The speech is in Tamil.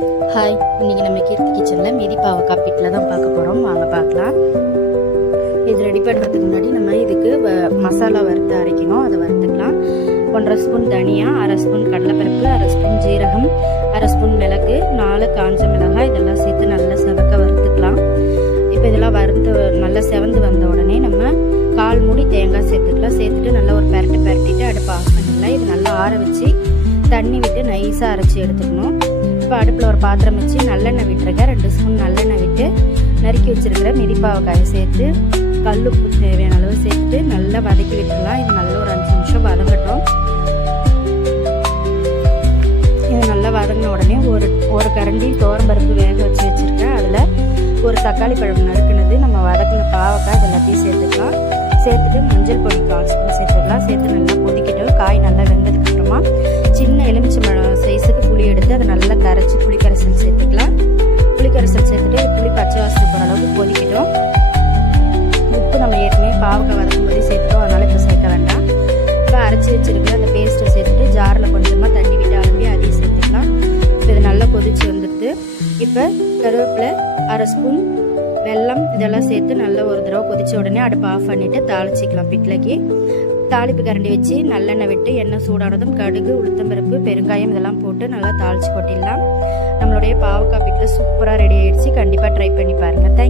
ஹாய் இன்னைக்கு நம்ம கீர்த்தி கிச்சனில் மீதி பாவக்காய் பிட்டில் தான் பார்க்க போகிறோம் வாங்க பார்க்கலாம். இது ரெடி பண்ணுறதுக்கு முன்னாடி நம்ம இதுக்கு வ- மசாலா வறுத்து அரைக்கணும். அதை வறுத்துக்கலாம். ஒன்றரை ஸ்பூன் தனியா அரை ஸ்பூன் கடலைப்பருப்பு அரை ஸ்பூன் ஜீரகம் அரை ஸ்பூன் மிளகு நாலு காஞ்ச மிளகாய் இதெல்லாம் சேர்த்து நல்லா செவக்க வறுத்துக்கலாம். இப்போ இதெல்லாம் வறுத்து நல்லா செவந்து வந்த உடனே நம்ம கால் மூடி தேங்காய் சேர்த்துக்கலாம். சேர்த்துட்டு நல்லா ஒரு பரட்டு பரட்டிட்டு அடுப்பு ஆஃப் பண்ணிடலாம். இது நல்லா ஆற வச்சு தண்ணி விட்டு நைஸாக அரைச்சி எடுத்துக்கணும். இப்போ அடுப்பில் ஒரு பாத்திரம் வச்சு நல்லெண்ணெய் விட்டுருக்கேன் ரெண்டு ஸ்பூன் நல்லெண்ணெய் விட்டு நறுக்கி வச்சுருக்கிற மிதிப்பாவக்காயை சேர்த்து கல்லுப்பு தேவையான அளவு சேர்த்து நல்லா வதக்கி விட்டுடலாம். இது நல்லா ஒரு அஞ்சு நிமிஷம் வதங்கட்டும். இது நல்லா வதங்கின உடனே ஒரு ஒரு கரண்டி பருப்பு வேக வச்சு வச்சுருக்கேன். அதில் ஒரு தக்காளி பழம் நறுக்குனது. நம்ம வதக்கின பாவக்காய் இது எல்லாத்தையும் சேர்த்துக்கலாம். சேர்த்துட்டு மஞ்சள் பொடி கால் ஸ்பூன் சேர்த்துக்கலாம் சேர்த்து நல்லா கொதிக்கட்டும். காய் நல்லா வச்சிருக்கிற அந்த பேஸ்ட்டை சேர்த்துட்டு ஜாரில் கொஞ்சமாக தண்ணி விட்டு அலம்பி அதையும் சேர்த்துக்கலாம். இப்போ இது நல்லா கொதிச்சு வந்துடுது. இப்போ கருவேப்பிலை அரை ஸ்பூன் வெல்லம் இதெல்லாம் சேர்த்து நல்லா ஒரு தடவை கொதித்த உடனே அடுப்பை ஆஃப் பண்ணிவிட்டு தாளிச்சிக்கலாம் பிட்லைக்கு. தாளிப்பு கரண்டி வச்சு நல்லெண்ணெய் விட்டு எண்ணெய் சூடானதும் கடுகு உளுத்தம்பருப்பு பெருங்காயம் இதெல்லாம் போட்டு நல்லா தாளிச்சு கொட்டிடலாம். நம்மளுடைய பாவக்காய் பிட்டில் சூப்பராக ரெடி ஆகிடுச்சு கண்டிப்பாக ட்ரை பண்ணி பாருங்கள் தேங்க்